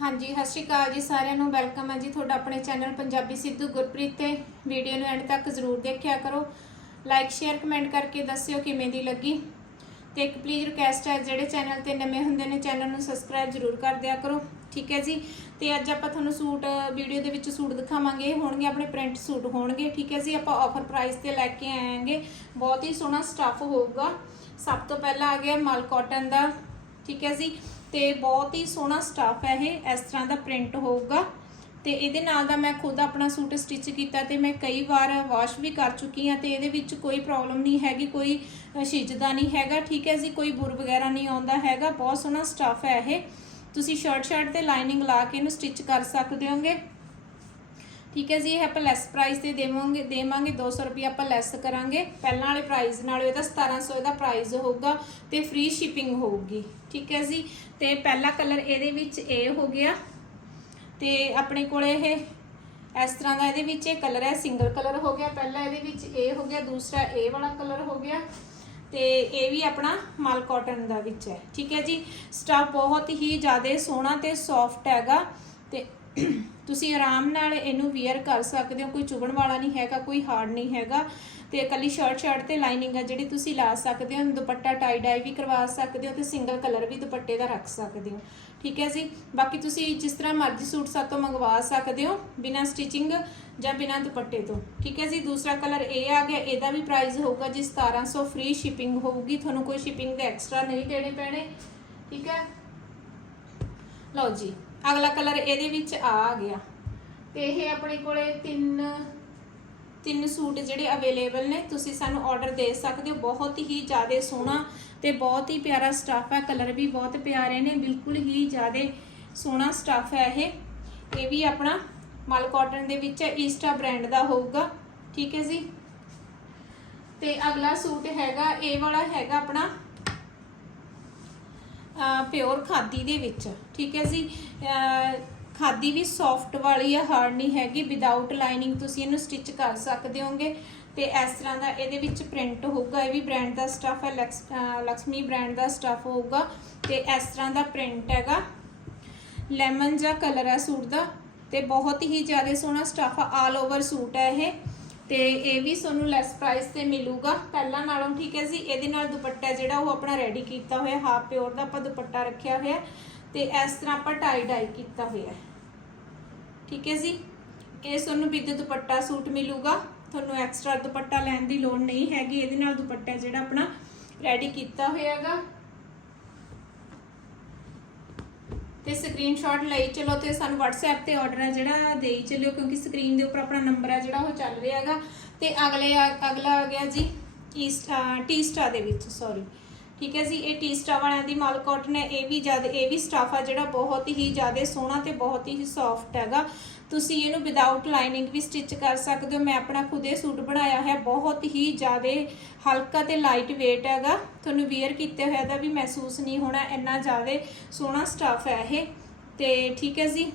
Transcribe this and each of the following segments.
ਹਾਂਜੀ, ਸਤਿ ਸ਼੍ਰੀ ਅਕਾਲ ਜੀ ਸਾਰਿਆਂ ਨੂੰ। ਵੈਲਕਮ ਹੈ ਜੀ ਤੁਹਾਡਾ ਆਪਣੇ ਚੈਨਲ ਪੰਜਾਬੀ ਸਿੱਧੂ ਗੁਰਪ੍ਰੀਤ ਤੇ। ਵੀਡੀਓ ਨੂੰ ਐਂਡ ਤੱਕ ਜ਼ਰੂਰ ਦੇਖਿਆ ਕਰੋ। ਲਾਈਕ ਸ਼ੇਅਰ ਕਮੈਂਟ ਕਰਕੇ ਦੱਸਿਓ ਕਿਵੇਂ ਦੀ ਲੱਗੀ। ਤੇ ਇੱਕ ਪਲੀਜ਼ ਰਿਕੁਐਸਟ ਹੈ, ਜਿਹੜੇ ਚੈਨਲ ਤੇ ਨਵੇਂ ਹੁੰਦੇ ਨੇ, ਚੈਨਲ ਨੂੰ ਸਬਸਕ੍ਰਾਈਬ ਜ਼ਰੂਰ ਕਰ ਦਿਆ ਕਰੋ। ਠੀਕ ਹੈ ਜੀ? ਤੇ ਅੱਜ ਆਪਾਂ ਤੁਹਾਨੂੰ ਸੂਟ, ਵੀਡੀਓ ਦੇ ਵਿੱਚ ਸੂਟ ਦਿਖਾਵਾਂਗੇ। ਇਹ ਹੋਣਗੇ ਆਪਣੇ ਪ੍ਰਿੰਟ ਸੂਟ ਹੋਣਗੇ। ਠੀਕ ਹੈ ਜੀ? ਆਪਾਂ ਆਫਰ ਪ੍ਰਾਈਸ ਤੇ ਲੈ ਕੇ ਆਏਾਂਗੇ ਬਹੁਤ ਹੀ ਸੋਹਣਾ ਸਟੱਫ ਹੋਊਗਾ। ਸਭ ਤੋਂ ਪਹਿਲਾਂ ਆ ਗਿਆ ਮਲ ਕਾਟਨ ਦਾ। ਠੀਕ ਹੈ ਜੀ? ਤੇ ਬਹੁਤ ਹੀ ਸੋਹਣਾ ਸਟਾਫ ਹੈ ਇਹ ਇਸ ਤਰ੍ਹਾਂ ਦਾ ਪ੍ਰਿੰਟ ਹੋਊਗਾ। ਤੇ ਇਹਦੇ ਨਾਲ ਦਾ ਮੈਂ ਖੁਦ ਆਪਣਾ ਸੂਟ ਸਟਿਚ ਕੀਤਾ ਤੇ ਮੈਂ ਕਈ ਵਾਰ ਵਾਸ਼ ਵੀ ਕਰ ਚੁੱਕੀ ਹਾਂ ਤੇ ਇਹਦੇ ਵਿੱਚ ਕੋਈ ਪ੍ਰੋਬਲਮ ਨਹੀਂ ਹੈਗੀ ਕੋਈ ਅ, ਛਿੱਜਦਾ ਨਹੀਂ ਹੈਗਾ। ਠੀਕ ਹੈ ਜੀ ਕੋਈ ਬੁਰ ਵਗੈਰਾ ਨਹੀਂ ਆਉਂਦਾ ਹੈਗਾ। ਬਹੁਤ ਸੋਹਣਾ ਸਟਾਫ ਹੈ ਇਹ। ਤੁਸੀਂ ਸ਼ਰਟ ਸ਼ਰਟ ਤੇ ਲਾਈਨਿੰਗ ਲਾ ਕੇ ਇਹਨੂੰ ਸਟਿਚ ਕਰ ਸਕਦੇ ਹੋਗੇ। ਠੀਕ ਹੈ ਜੀ, ਇਹ ਆਪਾਂ ਲੈਸ ਪ੍ਰਾਈਸ ਤੇ ਦੇਵਾਂਗੇ ਦੇਵਾਂਗੇ 200 ਰੁਪਏ ਆਪਾਂ ਲੈਸ ਕਰਾਂਗੇ। ਪਹਿਲਾਂ ਵਾਲੇ ਪ੍ਰਾਈਸ ਨਾਲੋਂ ਇਹਦਾ 1700 ਇਹਦਾ ਪ੍ਰਾਈਸ ਹੋਊਗਾ ਤੇ ਫ੍ਰੀ ਸ਼ਿਪਿੰਗ ਹੋਊਗੀ, ਠੀਕ ਹੈ ਜੀ। ਤੇ ਪਹਿਲਾ ਕਲਰ ਇਹਦੇ ਵਿੱਚ ਇਹ ਹੋ ਗਿਆ ਤੇ ਆਪਣੇ ਕੋਲ ਇਹ ਇਸ ਤਰ੍ਹਾਂ ਦਾ ਇਹਦੇ ਵਿੱਚ ਇਹ ਕਲਰ ਹੈ ਸਿੰਗਲ ਕਲਰ ਹੋ ਗਿਆ। ਪਹਿਲਾ ਇਹਦੇ ਵਿੱਚ ਇਹ ਹੋ ਗਿਆ, ਦੂਸਰਾ ਇਹ ਵਾਲਾ ਕਲਰ ਹੋ ਗਿਆ ਤੇ ਇਹ ਵੀ ਆਪਣਾ ਮਲ ਕਾਟਨ ਦਾ ਵਿੱਚ ਹੈ, ਠੀਕ ਹੈ ਜੀ। ਸਟਾਫ ਬਹੁਤ ਹੀ ਜ਼ਿਆਦਾ ਸੋਹਣਾ ਤੇ ਸੌਫਟ ਹੈਗਾ ਤੇ ਤੁਸੀਂ ਆਰਾਮ ਨਾਲ ਇਹਨੂੰ ਵੇਅਰ ਕਰ ਸਕਦੇ ਹੋ, ਕੋਈ ਚੁਭਣ ਵਾਲਾ ਨਹੀਂ ਹੈਗਾ, ਕੋਈ ਹਾਰਡ ਨਹੀਂ ਹੈਗਾ। ਤੇ ਇਕੱਲੀ ਸ਼ਰਟ ਸ਼ਰਟ ਤੇ ਲਾਈਨਿੰਗ ਆ ਜਿਹੜੀ ਤੁਸੀਂ ਲਾ ਸਕਦੇ ਹੋ, ਦੁਪੱਟਾ ਟਾਈ ਡਾਈ ਵੀ ਕਰਵਾ ਸਕਦੇ ਹੋ ਤੇ ਸਿੰਗਲ ਕਲਰ ਵੀ ਦੁਪੱਟੇ ਦਾ ਰੱਖ ਸਕਦੇ ਹੋ। ਠੀਕ ਹੈ ਜੀ? ਬਾਕੀ ਤੁਸੀਂ ਜਿਸ ਤਰ੍ਹਾਂ ਮਰਜ਼ੀ ਸੂਟ ਸਾਤੋਂ ਮੰਗਵਾ ਸਕਦੇ ਹੋ, ਬਿਨਾਂ ਸਟਿਚਿੰਗ ਜਾਂ ਬਿਨਾਂ ਦੁਪੱਟੇ ਤੋਂ। ਠੀਕ ਹੈ ਜੀ? ਦੂਸਰਾ ਕਲਰ ਇਹ ਆ ਗਿਆ, ਇਹਦਾ ਵੀ ਪ੍ਰਾਈਸ ਹੋਊਗਾ ਜੀ 1700 ਫ੍ਰੀ ਸ਼ਿਪਿੰਗ ਹੋਊਗੀ। ਤੁਹਾਨੂੰ ਕੋਈ ਸ਼ਿਪਿੰਗ ਦੇ ਐਕਸਟਰਾ ਨਹੀਂ ਦੇਣੇ ਪੈਣੇ। ਠੀਕ ਹੈ? ਲਓ ਜੀ। ਅਗਲਾ ਕਲਰ ਇਹਦੇ ਵਿੱਚ ਆ ਗਿਆ। ਤੇ ਇਹ ਆਪਣੇ ਕੋਲੇ ਤਿੰਨ ਤਿੰਨ ਸੂਟ ਜਿਹੜੇ ਅਵੇਲੇਬਲ ਨੇ ਤੁਸੀਂ ਸਾਨੂੰ ਆਰਡਰ ਦੇ ਸਕਦੇ ਹੋ। ਬਹੁਤ ਹੀ ਜ਼ਿਆਦਾ ਸੋਹਣਾ ਤੇ ਬਹੁਤ ਹੀ ਪਿਆਰਾ ਸਟੱਫ ਹੈ। ਕਲਰ ਵੀ ਬਹੁਤ ਪਿਆਰੇ ਨੇ ਬਿਲਕੁਲ ਹੀ ਜ਼ਿਆਦਾ ਸੋਹਣਾ ਸਟੱਫ ਹੈ ਇਹ। ਇਹ ਵੀ ਆਪਣਾ ਮਲ ਕਾਟਨ ਦੇ ਵਿੱਚ ਈਸਟਾ ਬ੍ਰਾਂਡ ਦਾ ਹੋਊਗਾ। ਠੀਕ ਹੈ ਜੀ? ਤੇ ਅਗਲਾ ਸੂਟ ਹੈਗਾ ਇਹ ਵਾਲਾ ਹੈਗਾ ਆਪਣਾ ਪਿਓਰ ਖਾਦੀ ਦੇ ਵਿੱਚ, ਠੀਕ ਹੈ ਜੀ? ਖਾਦੀ ਵੀ ਸੌਫਟ ਵਾਲੀ ਆ ਹਾਰਡ ਨਹੀਂ ਹੈਗੀ ਵਿਦਆਊਟ ਲਾਈਨਿੰਗ ਤੁਸੀਂ ਇਹਨੂੰ ਸਟਿਚ ਕਰ ਸਕਦੇ ਹੋਗੇ। ਤੇ ਇਸ ਤਰ੍ਹਾਂ ਦਾ ਇਹਦੇ ਵਿੱਚ ਪ੍ਰਿੰਟ ਹੋਊਗਾ, ਇਹ ਵੀ ਬ੍ਰਾਂਡ ਦਾ ਸਟੱਫ ਹੈ, ਲਕਸ- ਅਹ ਲక్ష్ਮੀ ਬ੍ਰਾਂਡ ਦਾ ਸਟੱਫ ਹੋਊਗਾ। ਤੇ ਇਸ ਤਰ੍ਹਾਂ ਦਾ ਪ੍ਰਿੰਟ ਹੈਗਾ। ਲੈਮਨ ਜਿਹਾ ਕਲਰ ਹੈ ਸੂਟ ਦਾ, ਤੇ ਬਹੁਤ ਹੀ ਜ਼ਿਆਦਾ ਸੋਹਣਾ ਸਟੱਫ ਆਲ ਓਵਰ ਸੂਟ ਹੈ ਇਹ। ਤੇ ਇਹ ਵੀ ਤੁਹਾਨੂੰ ਲੈਸ ਪ੍ਰਾਈਸ ਤੇ ਮਿਲੂਗਾ। ਪਹਿਲਾਂ ਨਾਲੋਂ ਠੀਕ ਹੈ ਜੀ, ਇਹਦੇ ਨਾਲ ਦੁਪੱਟਾ ਜਿਹੜਾ ਉਹ ਆਪਣਾ ਰੈਡੀ ਕੀਤਾ ਹੋਇਆ ਹਾਫ ਪਿਓਰ ਦਾ ਆਪਾਂ ਦੁਪੱਟਾ ਰੱਖਿਆ ਹੋਇਆ। ਤੇ ਇਸ ਤਰ੍ਹਾਂ ਆਪਾਂ ਟਾਈ ਡਾਈ ਕੀਤਾ ਹੋਇਆ ਠੀਕ ਹੈ ਜੀ? ਇਹ ਤੁਹਾਨੂੰ ਵਿਦ ਦੁਪੱਟਾ ਸੂਟ ਮਿਲੂਗਾ। ਤੁਹਾਨੂੰ ਐਕਸਟਰਾ ਦੁਪੱਟਾ ਲੈਣ ਦੀ ਲੋੜ ਨਹੀਂ ਹੈਗੀ। ਇਹਦੇ ਨਾਲ ਦੁਪੱਟਾ ਜਿਹੜਾ ਆਪਣਾ ਰੈਡੀ ਕੀਤਾ ਹੋਇਆ ਹੈਗਾ ਤੇ ਸਕਰੀਨਸ਼ਾਟ ਲਈ ਚਲੋ ਤੇ ਸਾਨੂੰ WhatsApp ਤੇ ਆਰਡਰ ਹੈ ਜਿਹੜਾ ਦੇਈ ਚੱਲਿਓ, ਕਿਉਂਕਿ ਸਕਰੀਨ ਦੇ ਉੱਪਰ ਆਪਣਾ ਨੰਬਰ ਹੈ ਜਿਹੜਾ ਉਹ ਚੱਲ ਰਿਹਾ ਹੈਗਾ। ਤੇ ਅਗਲੇ ਆ- ਅਗਲਾ ਆ ਗਿਆ ਜੀ ਈਸਟਾ ਟੀਸਟਾ ਦੇ ਵਿੱਚ ਸੌਰੀ ਠੀਕ ਹੈ ਜੀ, ਇਹ ਟੀਸਟਾ ਵਾਲਿਆਂ ਦੀ ਮਲ ਕਾਟਨ ਹੈ ਇਹ ਵੀ ਜ਼ਿਆਦਾ, ਇਹ ਵੀ ਸਟਾਫ ਆ ਜਿਹੜਾ ਬਹੁਤ ਹੀ ਜ਼ਿਆਦਾ ਸੋਹਣਾ ਤੇ ਬਹੁਤ ਹੀ ਸੌਫਟ ਹੈਗਾ। ਤੁਸੀਂ ਇਹਨੂੰ ਵਿਦਆਊਟ ਲਾਈਨਿੰਗ ਵੀ ਸਟਿਚ ਕਰ ਸਕਦੇ ਹੋ। ਮੈਂ ਆਪਣਾ ਖੁਦ ਇਹ ਸੂਟ ਬਣਾਇਆ ਹੈ। ਬਹੁਤ ਹੀ ਜ਼ਿਆਦਾ ਹਲਕਾ ਤੇ ਲਾਈਟ weight ਹੈਗਾ। ਤੁਹਾਨੂੰ ਵੇਅਰ ਕੀਤੇ ਹੋਇਆ ਦਾ ਵੀ ਮਹਿਸੂਸ ਨਹੀਂ ਹੋਣਾ। ਇੰਨਾ ਜ਼ਿਆਦਾ ਸੋਹਣਾ ਸਟਾਫ ਹੈ ਇਹ। ਤੇ ਠੀਕ ਹੈ ਜੀ,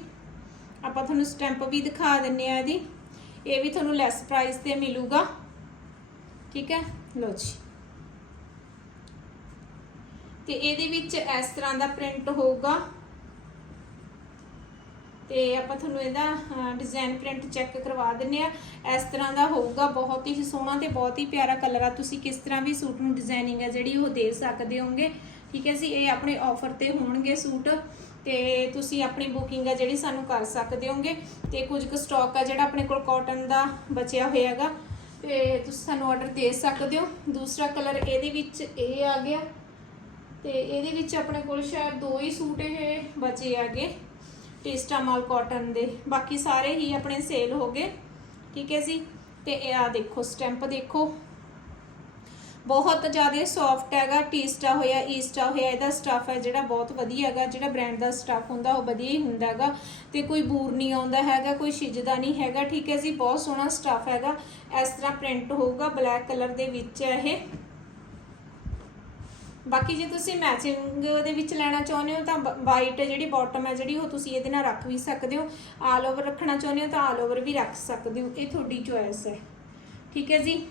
ਆਪਾਂ ਤੁਹਾਨੂੰ ਸਟੈਂਪ ਵੀ ਦਿਖਾ ਦਿੰਨੇ ਆ ਇਹਦੀ। ਇਹ ਵੀ ਤੁਹਾਨੂੰ ਲੈਸ ਪ੍ਰਾਈਸ ਤੇ ਮਿਲੂਗਾ। ਠੀਕ ਹੈ? ਲਓ ਜੀ। ਤੇ ਇਹਦੇ ਵਿੱਚ ਇਸ ਤਰ੍ਹਾਂ ਦਾ ਪ੍ਰਿੰਟ ਹੋਊਗਾ। ਤੇ ਆਪਾਂ ਤੁਹਾਨੂੰ ਇਹਦਾ ਡਿਜ਼ਾਈਨ ਪ੍ਰਿੰਟ ਚੈੱਕ ਕਰਵਾ ਦਿੰਨੇ ਆ ਇਸ ਤਰ੍ਹਾਂ ਦਾ ਹੋਊਗਾ, ਬਹੁਤ ਹੀ ਸੋਹਣਾ ਤੇ ਬਹੁਤ ਹੀ ਪਿਆਰਾ ਕਲਰ ਆ। ਤੁਸੀਂ ਕਿਸ ਤਰ੍ਹਾਂ ਵੀ ਸੂਟ ਨੂੰ ਡਿਜ਼ਾਈਨਿੰਗ ਆ ਜਿਹੜੀ ਉਹ ਦੇ ਸਕਦੇ ਹੋਗੇ ਠੀਕ ਹੈ ਜੀ, ਇਹ ਆਪਣੇ ਆਫਰ ਤੇ ਹੋਣਗੇ ਸੂਟ। ਤੇ ਤੁਸੀਂ ਆਪਣੀ ਬੁਕਿੰਗ ਆ ਜਿਹੜੀ ਸਾਨੂੰ ਕਰ ਸਕਦੇ ਹੋਗੇ ਤੇ ਕੁਝ ਕੁ ਸਟਾਕ ਆ ਜਿਹੜਾ ਆਪਣੇ ਕੋਲ ਕਾਟਨ ਦਾ ਬਚਿਆ ਹੋਇਆ ਹੈਗਾ। ਤੇ ਤੁਸੀਂ ਸਾਨੂੰ ਆਰਡਰ ਦੇ ਸਕਦੇ ਹੋ। ਦੂਸਰਾ ਕਲਰ ਇਹਦੇ ਵਿੱਚ ਇਹ ਆ ਗਿਆ। ਤੇ ਇਹਦੇ ਵਿੱਚ ਆਪਣੇ ਕੋਲ ਸ਼ਾਇਦ ਦੋ ਹੀ ਸੂਟ ਇਹ ਬਚੇ ਹੈਗੇ, ਟੇਸਟਾ ਮਾਲ ਕਾਟਨ ਦੇ। ਬਾਕੀ ਸਾਰੇ ਹੀ ਆਪਣੇ ਸੇਲ ਹੋ ਗਏ, ਠੀਕ ਹੈ ਜੀ? ਤੇ ਇਹ ਆ ਦੇਖੋ ਸਟੈਂਪ ਦੇਖੋ। ਬਹੁਤ ਜ਼ਿਆਦਾ ਸੌਫਟ ਹੈਗਾ ਟੀਸਟਾ ਹੋਇਆ ਈਸਟਾ ਹੋਇਆ, ਇਹਦਾ ਸਟੱਫ ਹੈ ਜਿਹੜਾ ਬਹੁਤ ਵਧੀਆ ਹੈਗਾ, ਜਿਹੜਾ ਬ੍ਰਾਂਡ ਦਾ ਸਟੱਫ ਹੁੰਦਾ, ਉਹ ਵਧੀਆ ਹੀ ਹੁੰਦਾ ਹੈਗਾ। ਤੇ ਕੋਈ ਬੂਰ ਨਹੀਂ ਆਉਂਦਾ ਹੈਗਾ, ਕੋਈ ਛਿੱਜਦਾ ਨਹੀਂ ਹੈਗਾ, ਠੀਕ ਹੈ ਜੀ? ਬਹੁਤ ਸੋਹਣਾ ਸਟੱਫ ਹੈਗਾ। ਇਸ ਤਰ੍ਹਾਂ ਪ੍ਰਿੰਟ ਹੋਊਗਾ ਬਲੈਕ ਕਲਰ ਦੇ ਵਿੱਚ ਹੈ ਇਹ। ਬਾਕੀ ਜੇ ਤੁਸੀਂ ਮੈਚਿੰਗ ਦੇ ਵਿੱਚ ਲੈਣਾ ਚਾਹੁੰਦੇ ਹੋ ਤਾਂ ਵਾਈਟ ਜਿਹੜੀ ਬਾਟਮ ਹੈ ਜਿਹੜੀ ਉਹ ਤੁਸੀਂ ਇਹਦੇ ਨਾਲ ਰੱਖ ਵੀ ਸਕਦੇ ਹੋ। ਆਲ ਓਵਰ ਰੱਖਣਾ ਚਾਹੁੰਦੇ ਹੋ ਤਾਂ ਆਲ ਓਵਰ ਵੀ ਰੱਖ ਸਕਦੇ ਹੋ। ਇਹ ਤੁਹਾਡੀ ਚੋਇਸ ਹੈ। ਠੀਕ ਹੈ ਜੀ?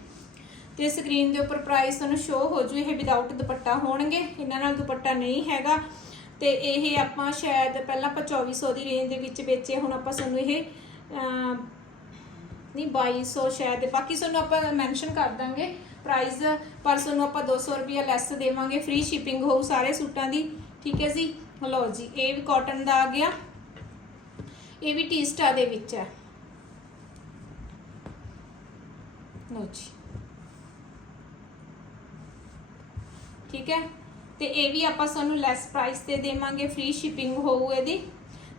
ਤੇ ਸਕਰੀਨ ਦੇ ਉੱਪਰ ਪ੍ਰਾਈਸ ਤੁਹਾਨੂੰ ਸ਼ੋ ਹੋ ਜੂ ਇਹ ਵਿਦਆਊਟ ਦੁਪੱਟਾ ਹੋਣਗੇ। ਇਹਨਾਂ ਨਾਲ ਦੁਪੱਟਾ ਨਹੀਂ ਹੈਗਾ। ਤੇ ਇਹ ਆਪਾਂ ਸ਼ਾਇਦ ਪਹਿਲਾਂ ਆਪਾਂ 2400 ਦੀ ਰੇਂਜ ਦੇ ਵਿੱਚ ਵੇਚੇ ਹੁਣ ਆਪਾਂ ਸਾਨੂੰ ਇਹ ਅਮ, ਨਹੀਂ 2200 ਸ਼ਾਇਦ। ਬਾਕੀ ਤੁਹਾਨੂੰ ਆਪਾਂ ਮੈਂਸ਼ਨ ਕਰ ਦਾਂਗੇ। ਪ੍ਰਾਈਸ ਪਰਸਨ ਤੁਹਾਨੂੰ ਆਪਾਂ 200 ਰੁਪਏ ਲੈਸ ਦੇਵਾਂਗੇ ਫ੍ਰੀ ਸ਼ਿਪਿੰਗ ਹੋਊ ਸਾਰੇ ਸੂਟਾਂ ਦੀ, ਠੀਕ ਹੈ ਜੀ? ਲਓ ਜੀ, ਇਹ ਵੀ ਕਾਟਨ ਦਾ ਆ ਗਿਆ। ਇਹ ਵੀ ਟੀਸਟਾ ਦੇ ਵਿੱਚ ਹੈ। ਲਓ ਜੀ। ਠੀਕ ਹੈ? ਤੇ ਇਹ ਵੀ ਆਪਾਂ ਸਾਨੂੰ ਲੈਸ ਪ੍ਰਾਈਸ ਤੇ ਦੇਵਾਂਗੇ ਫ੍ਰੀ ਸ਼ਿਪਿੰਗ ਹੋਊ ਇਹਦੀ।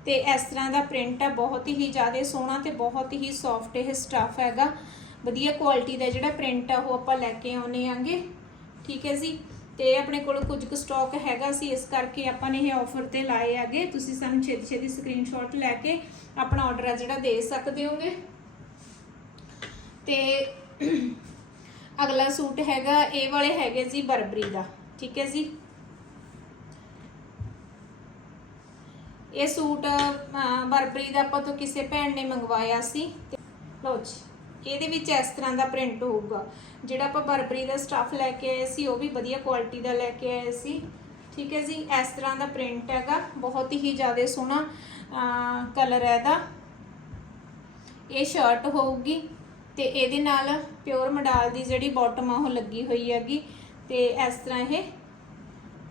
ਤੇ ਇਸ ਤਰ੍ਹਾਂ ਦਾ ਪ੍ਰਿੰਟ ਹੈ, ਬਹੁਤ ਹੀ ਜ਼ਿਆਦਾ ਸੋਹਣਾ ਤੇ ਬਹੁਤ ਹੀ ਸੌਫਟ ਇਹ ਸਟਫ ਹੈਗਾ। ਵਧੀਆ ਕੁਆਲਿਟੀ ਦਾ ਜਿਹੜਾ ਪ੍ਰਿੰਟ ਆ, ਉਹ ਆਪਾਂ ਲੈ ਕੇ ਆਉਨੇ ਆਂਗੇ। ਠੀਕ ਹੈ ਜੀ? ਤੇ ਆਪਣੇ ਕੋਲ ਕੁਝ ਕੁ ਸਟਾਕ ਹੈਗਾ ਸੀ, ਇਸ ਕਰਕੇ ਆਪਾਂ ਨੇ ਇਹ ਆਫਰ ਤੇ ਲਾਏ ਆਗੇ। ਤੁਸੀਂ ਸਾਨੂੰ ਛੇਤੀ ਛੇਤੀ ਸਕਰੀਨਸ਼ਾਟ ਲੈ ਕੇ ਆਪਣਾ ਆਰਡਰ ਆ ਜਿਹੜਾ ਦੇ ਸਕਦੇ ਹੋਗੇ। ਤੇ ਅਗਲਾ ਸੂਟ ਹੈਗਾ, ਇਹ ਵਾਲੇ ਹੈਗੇ ਜੀ ਬਰਬਰੀ ਦਾ। ਠੀਕ ਹੈ ਜੀ? ਇਹ ਸੂਟ ਬਰਬਰੀ ਦਾ ਆਪਾਂ ਤੋਂ ਕਿਸੇ ਭੈਣ ਨੇ ਮੰਗਵਾਇਆ ਸੀ। ਤੇ ਲਓ ਜੀ। ਇਹਦੇ ਵਿੱਚ ਇਸ ਤਰ੍ਹਾਂ ਦਾ ਪ੍ਰਿੰਟ ਹੋਊਗਾ। ਜਿਹੜਾ ਆਪਾਂ ਬਰਬਰੀ ਦਾ ਸਟਫ ਲੈ ਕੇ ਆਏ ਸੀ, ਉਹ ਵੀ ਵਧੀਆ ਕੁਆਲਿਟੀ ਦਾ ਲੈ ਕੇ ਆਏ ਸੀ। ਠੀਕ ਹੈ ਜੀ, ਇਸ ਤਰ੍ਹਾਂ ਦਾ ਪ੍ਰਿੰਟ ਹੈਗਾ। ਬਹੁਤ ਹੀ ਜ਼ਿਆਦਾ ਸੋਹਣਾ ਕਲਰ ਹੈ ਇਹਦਾ। ਇਹ ਸ਼ਰਟ ਹੋਊਗੀ ਤੇ ਇਹਦੇ ਨਾਲ ਪਿਓਰ ਮਡਾਲ ਦੀ ਜਿਹੜੀ ਬਾਟਮ ਆ, ਉਹ ਲੱਗੀ ਹੋਈ ਹੈਗੀ ਤੇ ਇਸ ਤਰ੍ਹਾਂ ਇਹ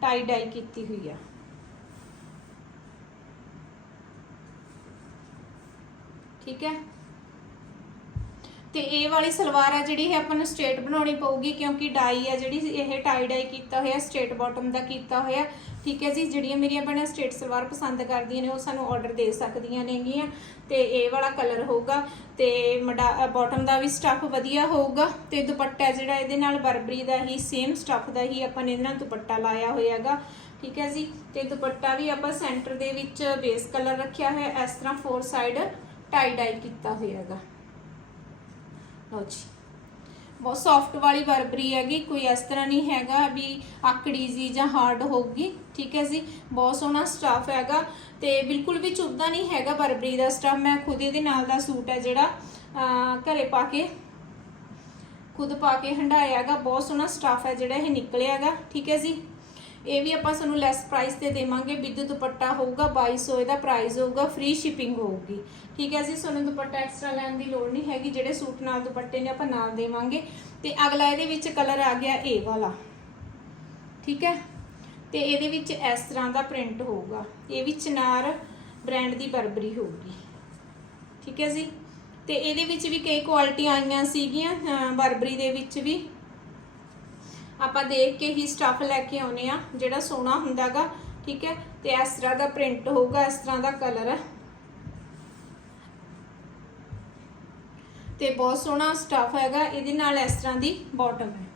ਟਾਈ ਡਾਈ ਕੀਤੀ ਹੋਈ ਆ। ਠੀਕ ਹੈ? ਤੇ ਇਹ ਵਾਲੀ ਸਲਵਾਰ ਆ ਜਿਹੜੀ ਇਹ ਆਪਾਂ ਨੂੰ ਸਟ੍ਰੇਟ ਬਣਾਉਣੀ ਪਊਗੀ, ਕਿਉਂਕਿ ਡਾਈ ਆ ਜਿਹੜੀ ਇਹ ਟਾਈ ਡਾਈ ਕੀਤਾ ਹੋਇਆ, ਸਟ੍ਰੇਟ ਬਾਟਮ ਦਾ ਕੀਤਾ ਹੋਇਆ। ਠੀਕ ਹੈ ਜੀ, ਜਿਹੜੀਆਂ ਮੇਰੀਆਂ ਭੈਣਾਂ ਸਟ੍ਰੇਟ ਸਲਵਾਰ ਪਸੰਦ ਕਰਦੀਆਂ ਨੇ, ਉਹ ਸਾਨੂੰ ਆਰਡਰ ਦੇ ਸਕਦੀਆਂ ਨੇਗੀਆਂ। ਤੇ ਇਹ ਵਾਲਾ ਕਲਰ ਹੋਊਗਾ, ਤੇ ਬਾਟਮ ਦਾ ਵੀ ਸਟੱਫ ਵਧੀਆ ਹੋਊਗਾ। ਤੇ ਦੁਪੱਟਾ ਜਿਹੜਾ ਇਹਦੇ ਨਾਲ ਬਰਬਰੀ ਦਾ ਹੀ ਸੇਮ ਸਟੱਫ ਦਾ ਹੀ ਆਪਾਂ ਨੇ ਇਹਨਾਂ ਦੁਪੱਟਾ ਲਾਇਆ ਹੋਇਆਗਾ। ਠੀਕ ਹੈ ਜੀ, ਤੇ ਦੁਪੱਟਾ ਵੀ ਆਪਾਂ ਸੈਂਟਰ ਦੇ ਵਿੱਚ ਬੇਸ ਕਲਰ ਰੱਖਿਆ ਹੋਇਆ, ਇਸ ਤਰ੍ਹਾਂ ਫੋਰ ਸਾਈਡ ਟਾਈ ਡਾਈ ਕੀਤਾ ਹੋਇਆਗਾ। ਲਓ ਜੀ। ਬਹੁਤ ਸੌਫਟ ਵਾਲੀ ਬਰਬਰੀ ਹੈਗੀ ਕੋਈ ਇਸ ਤਰ੍ਹਾਂ ਨਹੀਂ ਹੈਗਾ ਵੀ ਆਕੜੀ ਜੀ ਜਾਂ ਹਾਰਡ ਹੋਊਗੀ ਠੀਕ ਹੈ ਜੀ? ਬਹੁਤ ਸੋਹਣਾ ਸਟਫ ਹੈਗਾ ਤੇ ਬਿਲਕੁਲ ਵੀ ਚੁੱਭਦਾ ਨਹੀਂ ਹੈਗਾ ਬਰਬਰੀ ਦਾ ਸਟਫ ਮੈਂ ਖੁਦ ਇਹਦੇ ਨਾਲ ਦਾ ਸੂਟ ਹੈ ਜਿਹੜਾ ਅਹ, ਘਰੇ ਪਾ ਕੇ ਖੁਦ ਪਾ ਕੇ ਹੰਡਾਇਆ ਹੈਗਾ। ਬਹੁਤ ਸੋਹਣਾ ਸਟਫ ਹੈ ਜਿਹੜਾ ਇਹ ਨਿਕਲਿਆ ਹੈਗਾ ਠੀਕ ਹੈ ਜੀ? ਇਹ ਵੀ ਆਪਾਂ ਤੁਹਾਨੂੰ ਲੈਸ ਪ੍ਰਾਈਸ ਤੇ ਦੇਵਾਂਗੇ, ਵਿਦ ਦੁਪੱਟਾ ਹੋਊਗਾ 2200 ਇਹਦਾ ਪ੍ਰਾਈਸ ਹੋਊਗਾ ਫ੍ਰੀ ਸ਼ਿਪਿੰਗ ਹੋਊਗੀ। ਠੀਕ ਹੈ ਜੀ ਤੁਹਾਨੂੰ ਦੁਪੱਟਾ ਐਕਸਟਰਾ ਲੈਣ ਦੀ ਲੋੜ ਨਹੀਂ ਹੈਗੀ, ਜਿਹੜੇ ਸੂਟ ਨਾਲ ਦੁਪੱਟੇ ਨੇ ਆਪਾਂ ਨਾਲ ਦੇਵਾਂਗੇ। ਤੇ ਅਗਲਾ ਇਹਦੇ ਵਿੱਚ ਕਲਰ ਆ ਗਿਆ ਇਹ ਵਾਲਾ। ਠੀਕ ਹੈ? ਤੇ ਇਹਦੇ ਵਿੱਚ ਇਸ ਤਰ੍ਹਾਂ ਦਾ ਪ੍ਰਿੰਟ ਹੋਊਗਾ। ਇਹ ਵੀ ਚਨਾਰ ਬ੍ਰਾਂਡ ਦੀ ਬਰਬਰੀ ਹੋਊਗੀ। ਠੀਕ ਹੈ ਜੀ? ਤੇ ਇਹਦੇ ਵਿੱਚ ਵੀ ਕਈ ਕੁਆਲਿਟੀਆਂ ਆਈਆਂ ਸੀਗੀਆਂ ਬਰਬਰੀ ਦੇ ਵਿੱਚ ਵੀ। ਆਪਾਂ ਦੇਖ ਕੇ ਹੀ ਸਟਫ ਲੈ ਕੇ ਆਉਨੇ ਆ ਜਿਹੜਾ ਸੋਹਣਾ ਹੁੰਦਾਗਾ, ਠੀਕ ਹੈ? ਤੇ ਇਸ ਤਰ੍ਹਾਂ ਦਾ ਪ੍ਰਿੰਟ ਹੋਊਗਾ, ਇਸ ਤਰ੍ਹਾਂ ਦਾ ਕਲਰ ਹੈ। ਤੇ ਬਹੁਤ ਸੋਹਣਾ ਸਟਫ ਹੈਗਾ, ਇਹਦੇ ਨਾਲ ਇਸ ਤਰ੍ਹਾਂ ਦੀ ਬਾਟਮ ਹੈ।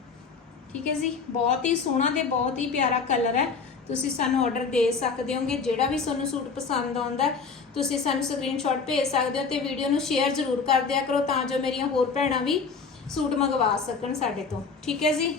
ਠੀਕ ਹੈ ਜੀ? ਬਹੁਤ ਹੀ ਸੋਹਣਾ ਤੇ ਬਹੁਤ ਹੀ ਪਿਆਰਾ ਕਲਰ ਹੈ। ਤੁਸੀਂ ਸਾਨੂੰ ਆਰਡਰ ਦੇ ਸਕਦੇ ਹੋਗੇ, ਜਿਹੜਾ ਵੀ ਤੁਹਾਨੂੰ ਸੂਟ ਪਸੰਦ ਆਉਂਦਾ, ਤੁਸੀਂ ਸਾਨੂੰ ਸਕਰੀਨਸ਼ਾਟ ਭੇਜ ਸਕਦੇ ਹੋ ਤੇ ਵੀਡੀਓ ਨੂੰ ਸ਼ੇਅਰ ਜ਼ਰੂਰ ਕਰ ਦਿਆ ਕਰੋ, ਤਾਂ ਜੋ ਮੇਰੀਆਂ ਹੋਰ ਭੈਣਾਂ ਵੀ ਸੂਟ ਮੰਗਵਾ ਸਕਣ ਸਾਡੇ ਤੋਂ। ਠੀਕ ਹੈ ਜੀ?